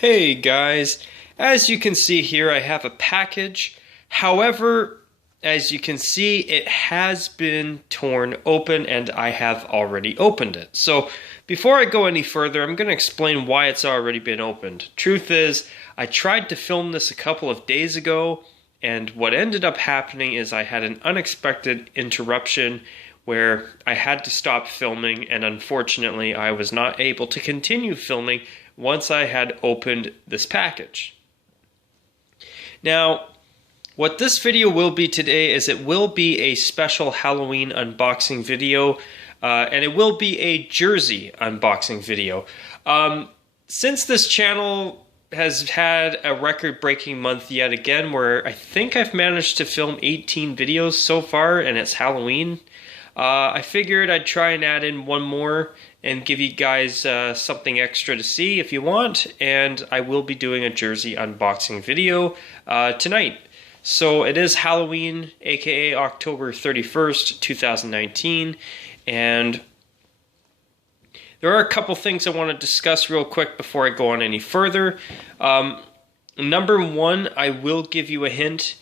Hey guys, as you can see here I have a package. However, as you can see it has been torn open and I have already opened it. So before I go any further, I'm going to explain why it's already been opened. Truth is, I tried to film this a couple of days ago, and what ended up happening is I had an unexpected interruption where I had to stop filming, and unfortunately I was not able to continue filming once I had opened this package. Now, what this video will be today is it will be a special Halloween unboxing video, and it will be a jersey unboxing video. Since this channel has had a record-breaking month yet again, where I think I've managed to film 18 videos so far, and it's Halloween, I figured I'd try and add in one more and give you guys something extra to see if you want, and I will be doing a jersey unboxing video tonight. So it is Halloween, aka October 31st, 2019, and there are a couple things I want to discuss real quick before I go on any further. Number one, I will give you a hint.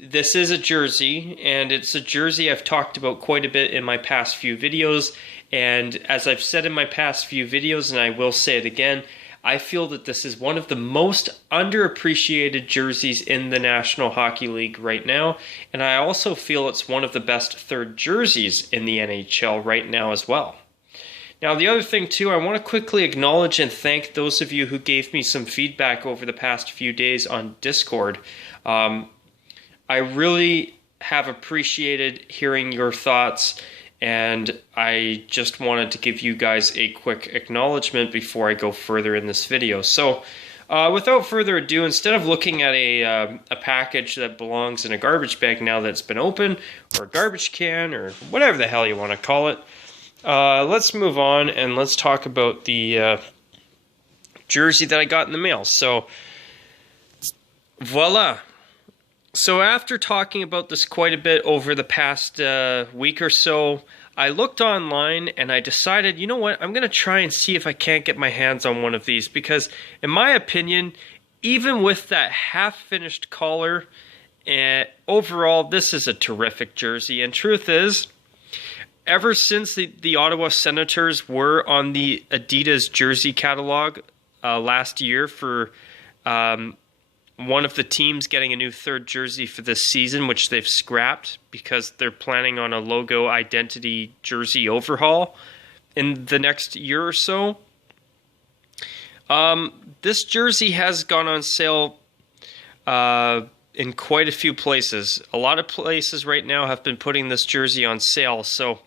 This is a jersey, and it's a jersey I've talked about quite a bit in my past few videos, and as I've said in my past few videos, and I will say it again, I feel that this is one of the most underappreciated jerseys in the National Hockey League right now, and I also feel it's one of the best third jerseys in the NHL right now as well. Now, the other thing too, I want to quickly acknowledge and thank those of you who gave me some feedback over the past few days on Discord. I really have appreciated hearing your thoughts, and I just wanted to give you guys a quick acknowledgement before I go further in this video. So, without further ado, instead of looking at a package that belongs in a garbage bag now that it's been opened, or a garbage can, or whatever the hell you want to call it, let's move on and let's talk about the jersey that I got in the mail. So, voila. So after talking about this quite a bit over the past week or so, I looked online and I decided, you know what, I'm going to try and see if I can't get my hands on one of these, because in my opinion, even with that half-finished collar, overall this is a terrific jersey. And truth is, ever since the Ottawa Senators were on the Adidas jersey catalog last year for one of the teams getting a new third jersey for this season, which they've scrapped because they're planning on a logo identity jersey overhaul in the next year or so. This jersey has gone on sale in quite a few places. A lot of places right now have been putting this jersey on sale, so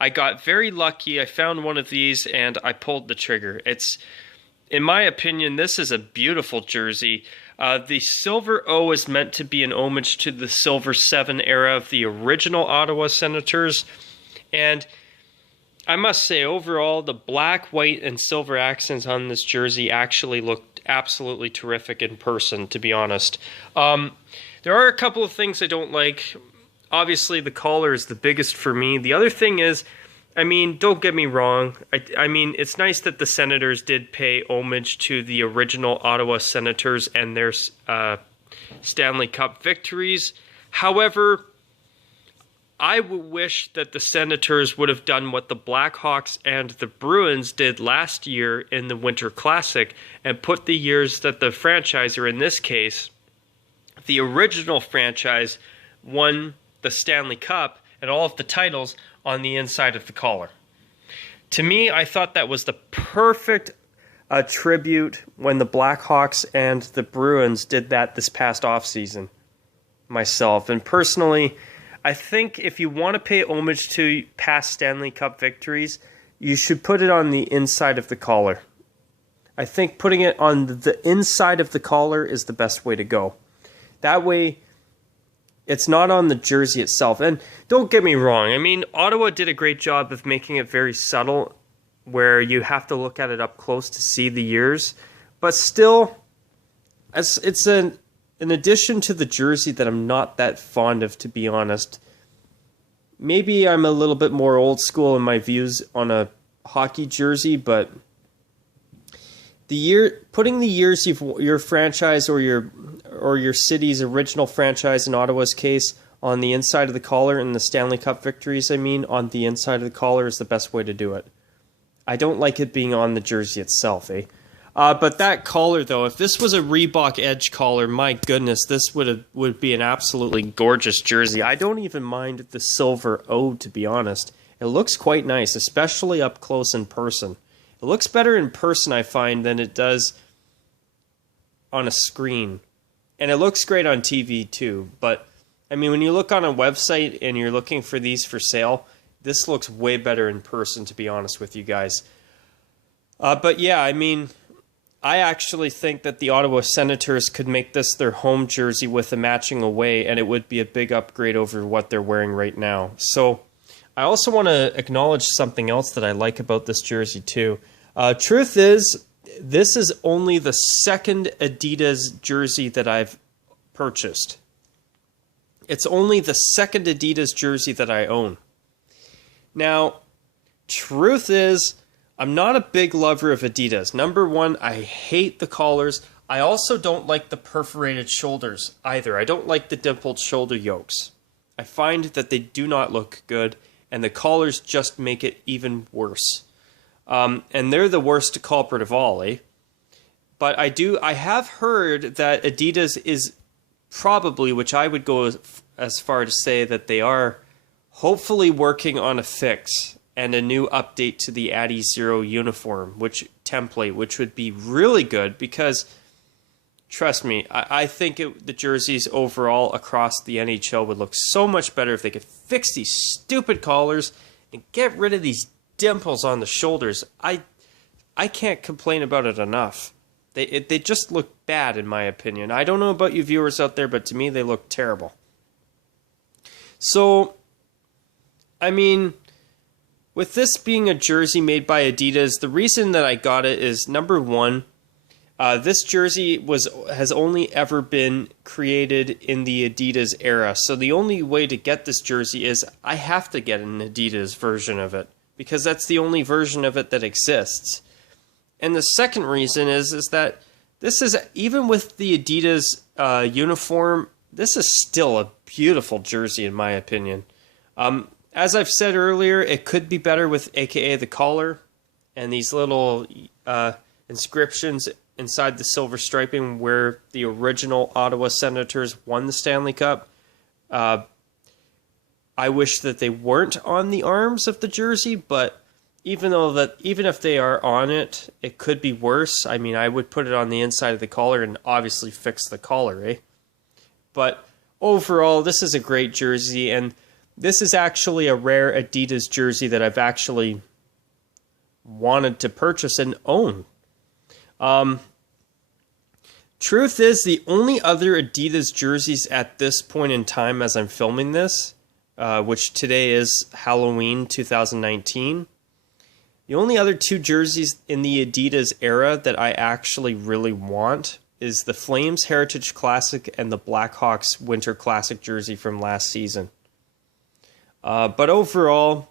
I got very lucky. I found one of these and I pulled the trigger. In my opinion, this is a beautiful jersey. The Silver O is meant to be an homage to the Silver 7 era of the original Ottawa Senators. And I must say, overall, the black, white, and silver accents on this jersey actually looked absolutely terrific in person, to be honest. There are a couple of things I don't like. Obviously, the collar is the biggest for me. The other thing is, I mean, don't get me wrong. I mean, it's nice that the Senators did pay homage to the original Ottawa Senators and their Stanley Cup victories. However, I wish that the Senators would have done what the Blackhawks and the Bruins did last year in the Winter Classic and put the years that the franchise, or in this case, the original franchise, won the Stanley Cup and all of the titles on the inside of the collar. To me, I thought that was the perfect tribute when the Blackhawks and the Bruins did that this past offseason myself. And personally, I think if you want to pay homage to past Stanley Cup victories, you should put it on the inside of the collar. I think putting it on the inside of the collar is the best way to go. That way, it's not on the jersey itself. And don't get me wrong, I mean, Ottawa did a great job of making it very subtle, where you have to look at it up close to see the years. But still, it's an addition to the jersey that I'm not that fond of, to be honest. Maybe I'm a little bit more old school in my views on a hockey jersey, but putting the years your franchise or your city's original franchise, in Ottawa's case, on the inside of the collar, and the Stanley Cup victories, I mean, on the inside of the collar is the best way to do it. I don't like it being on the jersey itself, eh? But that collar, though, if this was a Reebok Edge collar, my goodness, this would be an absolutely gorgeous jersey. I don't even mind the silver O, to be honest. It looks quite nice, especially up close in person. It looks better in person, I find, than it does on a screen. And it looks great on TV, too. But, I mean, when you look on a website and you're looking for these for sale, this looks way better in person, to be honest with you guys. But, yeah, I mean, I actually think that the Ottawa Senators could make this their home jersey with a matching away, and it would be a big upgrade over what they're wearing right now. So, I also want to acknowledge something else that I like about this jersey, too. Truth is, this is only the second Adidas jersey that I've purchased. It's only the second Adidas jersey that I own. Now, truth is, I'm not a big lover of Adidas. Number one, I hate the collars. I also don't like the perforated shoulders either. I don't like the dimpled shoulder yokes. I find that they do not look good, and the collars just make it even worse. And they're the worst culprit of all, eh? But I have heard that Adidas is probably, which I would go as far to say that they are hopefully working on a fix and a new update to the Adi Zero uniform, which would be really good because, trust me, I think the jerseys overall across the NHL would look so much better if they could fix these stupid collars and get rid of these dimples on the shoulders. I can't complain about it enough. They just look bad, in my opinion. I don't know about you viewers out there, but to me they look terrible. So, I mean, with this being a jersey made by Adidas, the reason that I got it is, number one, this jersey has only ever been created in the Adidas era. So the only way to get this jersey is I have to get an Adidas version of it, because that's the only version of it that exists. And the second reason is that this is, even with the Adidas uniform, this is still a beautiful jersey in my opinion. As I've said earlier, it could be better with AKA the collar and these little inscriptions inside the silver striping where the original Ottawa Senators won the Stanley Cup. I wish that they weren't on the arms of the jersey, but even if they are on it, it could be worse. I mean, I would put it on the inside of the collar and obviously fix the collar, eh? But overall, this is a great jersey, and this is actually a rare Adidas jersey that I've actually wanted to purchase and own. Truth is, the only other Adidas jerseys at this point in time as I'm filming this, which today is Halloween 2019, the only other two jerseys in the Adidas era that I actually really want is the Flames Heritage Classic and the Blackhawks Winter Classic jersey from last season. But overall,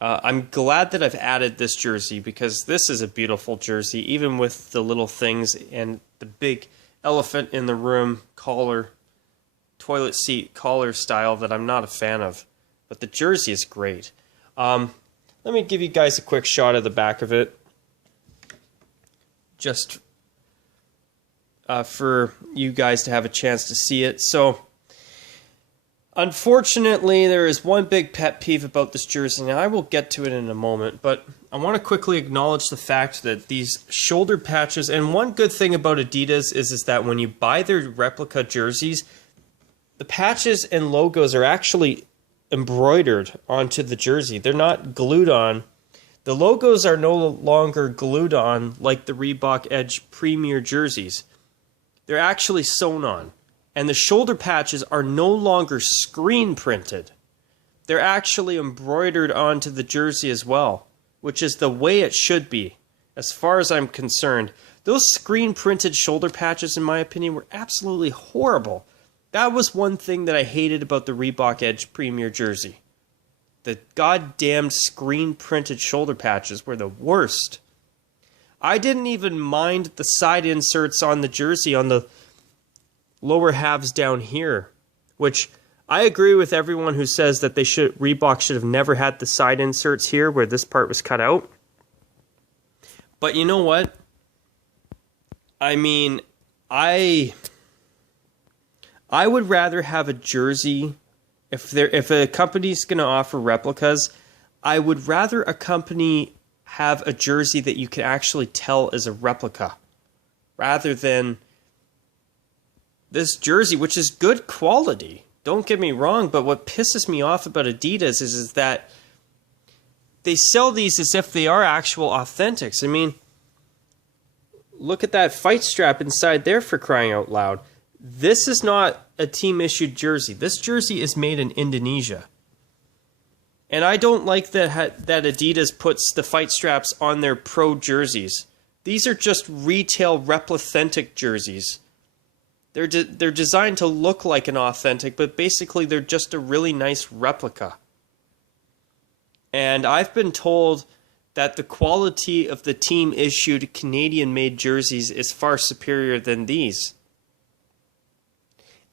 I'm glad that I've added this jersey because this is a beautiful jersey, even with the little things and the big elephant in the room collar, toilet seat collar style that I'm not a fan of. But the jersey is great. Let me give you guys a quick shot of the back of it, just for you guys to have a chance to see it. So, unfortunately, there is one big pet peeve about this jersey, and I will get to it in a moment, but I want to quickly acknowledge the fact that these shoulder patches, and one good thing about Adidas is that when you buy their replica jerseys, the patches and logos are actually embroidered onto the jersey. They're not glued on. The logos are no longer glued on like the Reebok Edge Premier jerseys. They're actually sewn on. And the shoulder patches are no longer screen printed. They're actually embroidered onto the jersey as well, which is the way it should be, as far as I'm concerned. Those screen printed shoulder patches, in my opinion, were absolutely horrible. That was one thing that I hated about the Reebok Edge Premier jersey. The goddamn screen printed shoulder patches were the worst. I didn't even mind the side inserts on the jersey on the lower halves down here, which I agree with everyone who says that Reebok should have never had the side inserts here where this part was cut out. But you know what? I mean, I would rather have a jersey if a company's going to offer replicas, I would rather a company have a jersey that you can actually tell is a replica rather than this jersey, which is good quality. Don't get me wrong, but what pisses me off about Adidas is that they sell these as if they are actual authentics. I mean, look at that fight strap inside there, for crying out loud. This is not a team-issued jersey. This jersey is made in Indonesia. And I don't like that Adidas puts the fight straps on their pro jerseys. These are just retail replicentic jerseys. They're designed to look like an authentic, but basically they're just a really nice replica. And I've been told that the quality of the team-issued Canadian-made jerseys is far superior than these.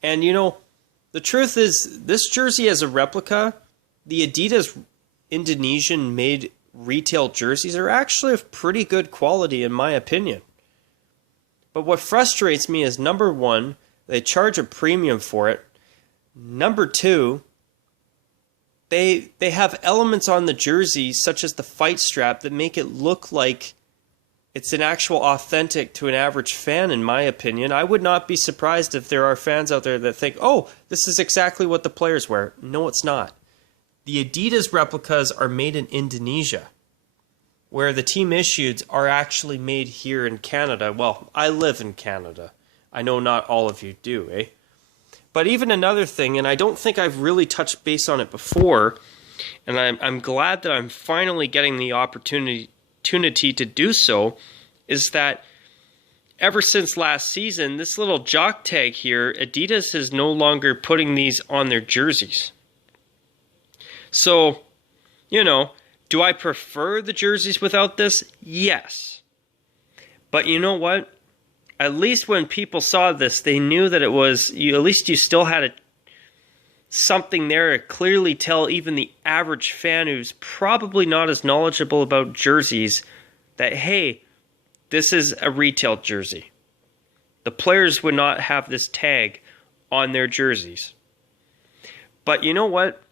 And you know, the truth is, this jersey as a replica, the Adidas Indonesian-made retail jerseys are actually of pretty good quality in my opinion. But what frustrates me is, number one, they charge a premium for it. Number two, they have elements on the jersey, such as the fight strap, that make it look like it's an actual authentic to an average fan, in my opinion. I would not be surprised if there are fans out there that think, oh, this is exactly what the players wear. No, it's not. The Adidas replicas are made in Indonesia, where the team issued are actually made here in Canada. Well, I live in Canada. I know not all of you do, eh? But even another thing, and I don't think I've really touched base on it before, and I'm glad that I'm finally getting the opportunity to do so, is that ever since last season, this little jock tag here, Adidas is no longer putting these on their jerseys. So, you know, do I prefer the jerseys without this? Yes. But you know what? At least when people saw this, they knew that it was, at least you still had something there to clearly tell even the average fan who's probably not as knowledgeable about jerseys that, hey, this is a retail jersey. The players would not have this tag on their jerseys. But you know what?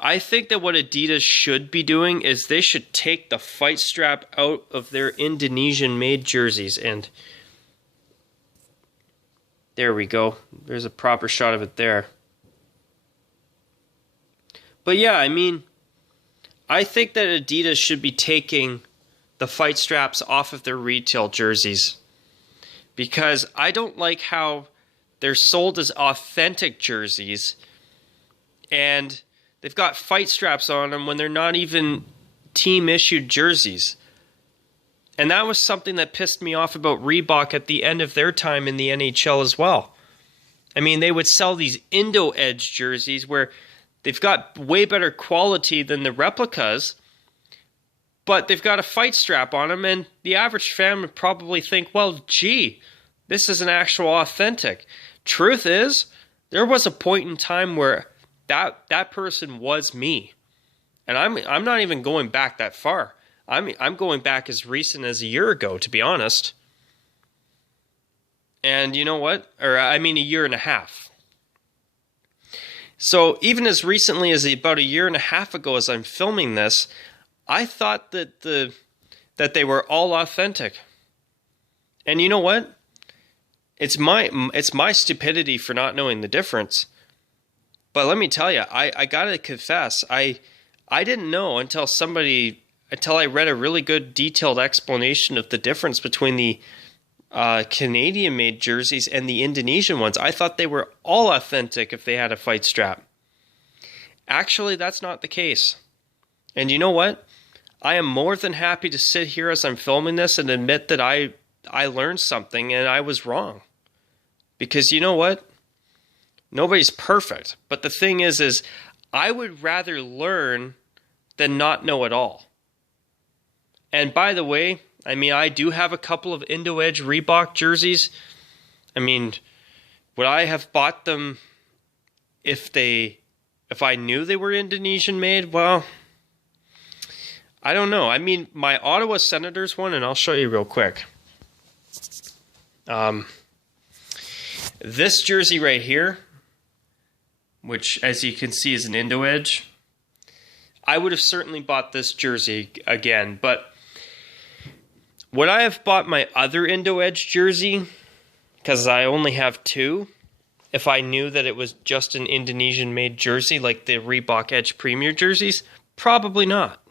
I think that what Adidas should be doing is they should take the fight strap out of their Indonesian-made jerseys. And there we go. There's a proper shot of it there. But yeah, I mean, I think that Adidas should be taking the fight straps off of their retail jerseys, because I don't like how they're sold as authentic jerseys and they've got fight straps on them when they're not even team-issued jerseys. And that was something that pissed me off about Reebok at the end of their time in the NHL as well. I mean, they would sell these Indo Edge jerseys where they've got way better quality than the replicas, but they've got a fight strap on them, and the average fan would probably think, well, gee, this is an actual authentic. Truth is, there was a point in time where that person was me. And I'm not even going back that far. I'm going back as recent as a year ago, to be honest. And you know what? A year and a half. So even as recently as about a year and a half ago, as I'm filming this, I thought that they were all authentic. And you know what? It's my stupidity for not knowing the difference. But let me tell you, I gotta confess, I didn't know until I read a really good detailed explanation of the difference between the Canadian-made jerseys and the Indonesian ones. I thought they were all authentic if they had a fight strap. Actually, that's not the case. And you know what? I am more than happy to sit here as I'm filming this and admit that I learned something and I was wrong. Because you know what? Nobody's perfect. But the thing is I would rather learn than not know at all. And by the way, I mean, I do have a couple of Indo Edge Reebok jerseys. I mean, would I have bought them if I knew they were Indonesian made? Well, I don't know. I mean, my Ottawa Senators one, and I'll show you real quick. This jersey right here, which as you can see is an Indo Edge, I would have certainly bought this jersey again, but would I have bought my other Indo Edge jersey, because I only have two, if I knew that it was just an Indonesian-made jersey like the Reebok Edge Premier jerseys? Probably not.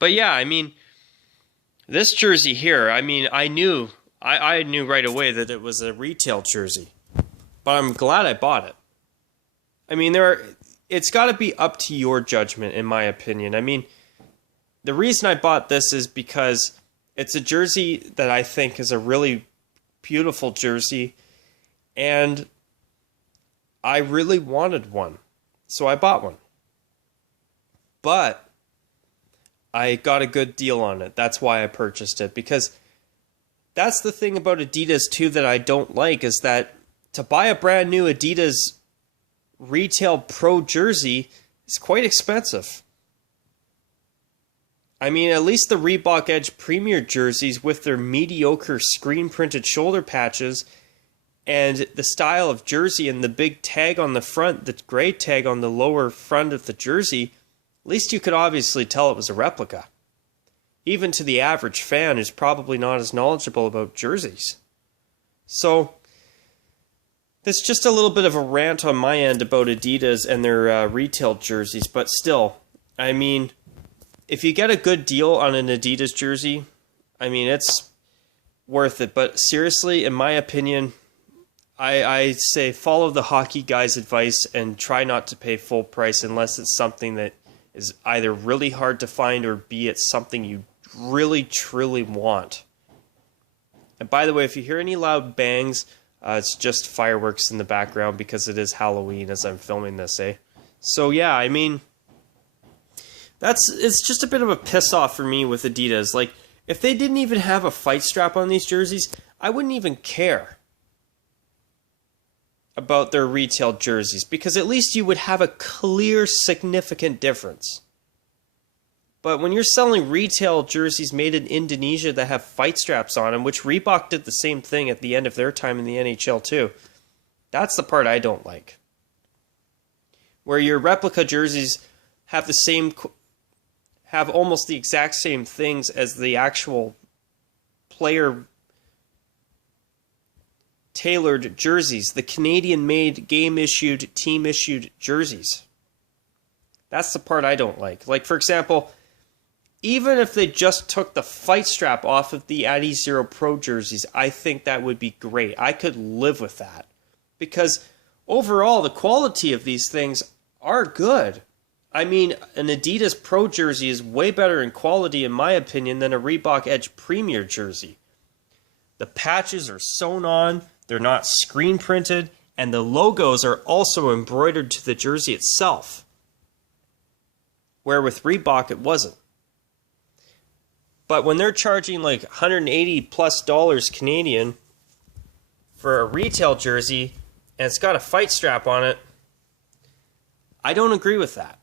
But yeah, I mean, this jersey here, I mean, I knew right away that it was a retail jersey, but I'm glad I bought it. I mean, it's got to be up to your judgment, in my opinion. I mean, the reason I bought this is because it's a jersey that I think is a really beautiful jersey, and I really wanted one, so I bought one. But I got a good deal on it. That's why I purchased it, because that's the thing about Adidas too that I don't like, is that to buy a brand new Adidas retail pro jersey is quite expensive. I mean, at least the Reebok Edge Premier jerseys with their mediocre screen printed shoulder patches and the style of jersey and the big tag on the front, the gray tag on the lower front of the jersey, at least you could obviously tell it was a replica. Even to the average fan who's probably not as knowledgeable about jerseys. So, that's just a little bit of a rant on my end about Adidas and their retail jerseys, but still, I mean, if you get a good deal on an Adidas jersey, I mean, it's worth it. But seriously, in my opinion, I say follow the hockey guy's advice and try not to pay full price unless it's something that is either really hard to find or B, it's something you really, truly want. And by the way, if you hear any loud bangs, it's just fireworks in the background because it is Halloween as I'm filming this, eh? So yeah, I mean, it's just a bit of a piss off for me with Adidas. Like, if they didn't even have a fight strap on these jerseys, I wouldn't even care about their retail jerseys, because at least you would have a clear, significant difference. But when you're selling retail jerseys made in Indonesia that have fight straps on them, which Reebok did the same thing at the end of their time in the NHL too, that's the part I don't like. Where your replica jerseys have almost the exact same things as the actual player tailored jerseys, the Canadian-made, game-issued, team-issued jerseys. That's the part I don't like. Like, for example, even if they just took the fight strap off of the Adizero Pro jerseys, I think that would be great. I could live with that. Because overall, the quality of these things are good. I mean, an Adidas Pro jersey is way better in quality, in my opinion, than a Reebok Edge Premier jersey. The patches are sewn on, they're not screen printed, and the logos are also embroidered to the jersey itself. Where with Reebok, it wasn't. But when they're charging like $180+ Canadian for a retail jersey, and it's got a fight strap on it, I don't agree with that.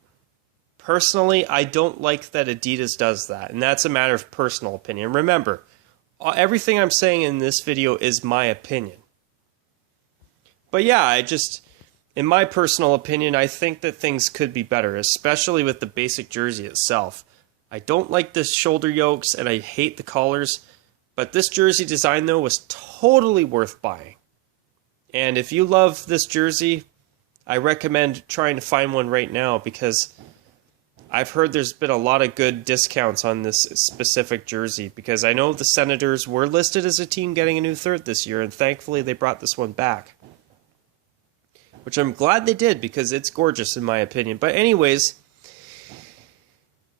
Personally, I don't like that Adidas does that, and that's a matter of personal opinion. Remember, everything I'm saying in this video is my opinion. But yeah, in my personal opinion, I think that things could be better, especially with the basic jersey itself. I don't like the shoulder yokes, and I hate the collars, but this jersey design, though, was totally worth buying. And if you love this jersey, I recommend trying to find one right now, because I've heard there's been a lot of good discounts on this specific jersey, because I know the Senators were listed as a team getting a new third this year, and thankfully they brought this one back. Which I'm glad they did, because it's gorgeous in my opinion. But anyways,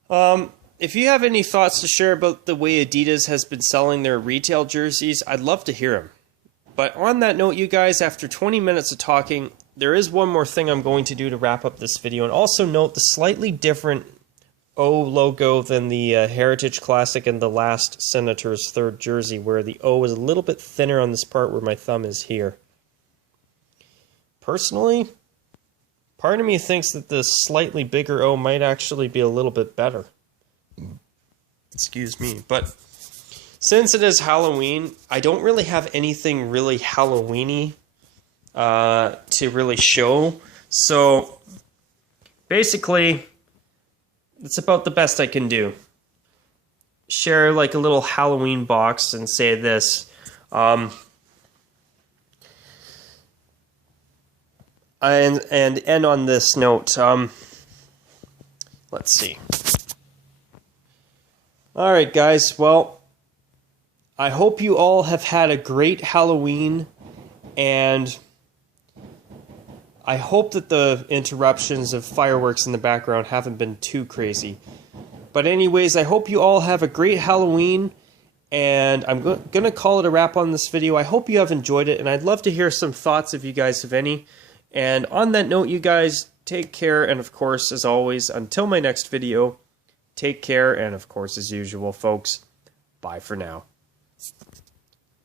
if you have any thoughts to share about the way Adidas has been selling their retail jerseys, I'd love to hear them. But on that note, you guys, after 20 minutes of talking, there is one more thing I'm going to do to wrap up this video. And also note the slightly different O logo than the Heritage Classic and the last Senator's third jersey, where the O is a little bit thinner on this part where my thumb is here. Personally, part of me thinks that the slightly bigger O might actually be a little bit better. Excuse me. But since it is Halloween, I don't really have anything really Halloween-y to really show. So basically, it's about the best I can do. Share like a little Halloween box and say this. And end on this note. Let's see. Alright guys, well, I hope you all have had a great Halloween, and I hope that the interruptions of fireworks in the background haven't been too crazy. But anyways, I hope you all have a great Halloween, and I'm going to call it a wrap on this video. I hope you have enjoyed it, and I'd love to hear some thoughts if you guys have any. And on that note, you guys, take care, and of course, as always, until my next video, take care, and of course, as usual, folks, bye for now.